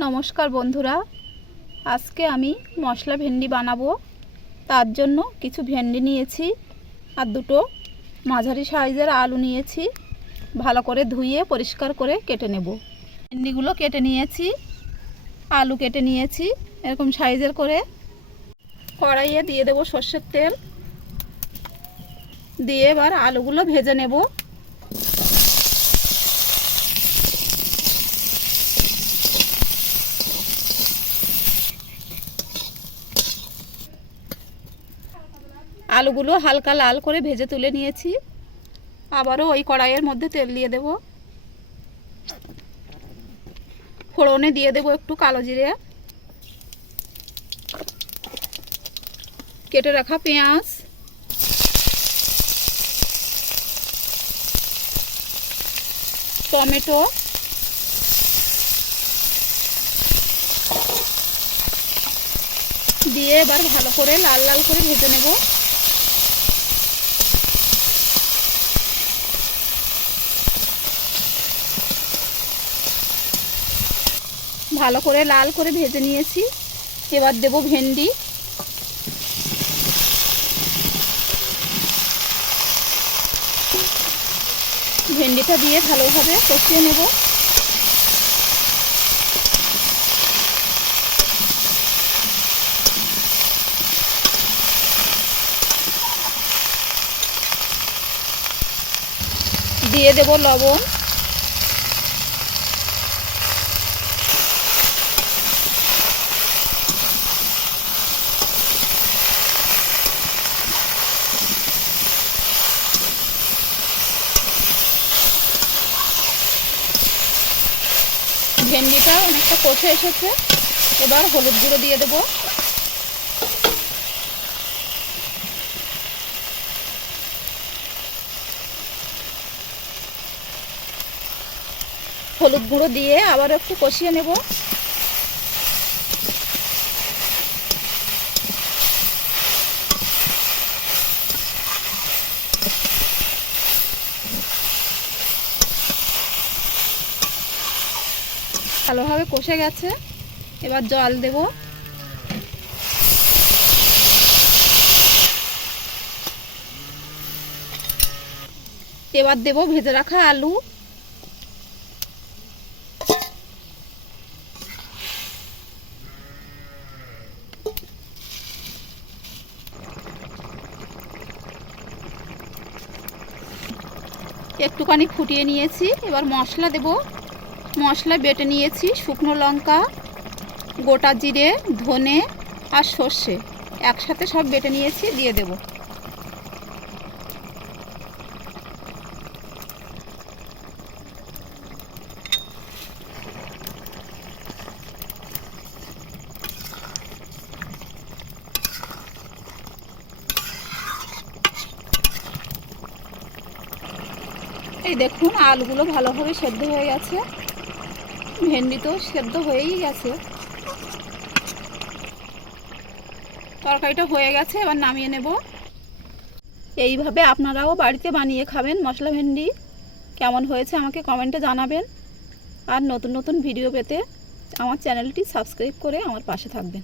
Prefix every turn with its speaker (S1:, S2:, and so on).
S1: নমস্কার বন্ধুরা। আজকে আমি মশলা ভেন্ডি বানাবো। তার জন্য কিছু ভেন্ডি নিয়েছি আর দুটো মাঝারি সাইজের আলু নিয়েছি। ভালো করে ধুয়ে পরিষ্কার করে কেটে নেব। ভেন্ডিগুলো কেটে নিয়েছি, আলু কেটে নিয়েছি, এরকম সাইজের করে। কড়াইয়ে দিয়ে দেবো সর্ষের তেল। দিয়ে এবার আলুগুলো ভেজে নেব। আলুগুলো হালকা লাল করে ভেজে তুলে নিয়েছি। আবারও ওই কড়াইয়ের মধ্যে তেল দিয়ে দেব। ফোড়নে দিয়ে দেব একটু কালো জিরে। কেটে রাখা পেঁয়াজ। টমেটো। দিয়ে এবার ভালো করে লাল লাল করে ভেজে নেব। ভালো করে লাল করে ভেজে নিয়েছি। এবার দেব ভেন্ডি। ভেন্ডিটা দিয়ে ভালোভাবে কষিয়ে নেব। দিয়ে দেব লবণ। ভেন্ডিটা অনেকটা কষে এসেছে। এবার হলুদ গুঁড়ো দিয়ে দেব। হলুদ গুঁড়ো দিয়ে আবার একটু কষিয়ে নেব। ভালোভাবে কষে গেছে। এবার জল দেব। এবার দেব ভেজে রাখা আলু। একটুখানি ফুটিয়ে নিয়েছি। এবার মশলা দেব। মশলা বেটে নিয়েছি, শুকনো লঙ্কা, গোটা জিরে, ধনে আর সর্ষে। একসাথে সব বেটে নিয়েছি, দিয়ে দেব। এই দেখুন, আলুগুলো ভালোভাবে সেদ্ধ হয়ে গেছে। ভেন্ডি তো সেদ্ধ হয়েই গেছে। তরকারিটা হয়ে গেছে, এবার নামিয়ে নেব। এইভাবে আপনারাও বাড়িতে বানিয়ে খাবেন মশলা ভেন্ডি। কেমন হয়েছে আমাকে কমেন্টে জানাবেন। আর নতুন নতুন ভিডিও পেতে আমার চ্যানেলটি সাবস্ক্রাইব করে আমার পাশে থাকবেন।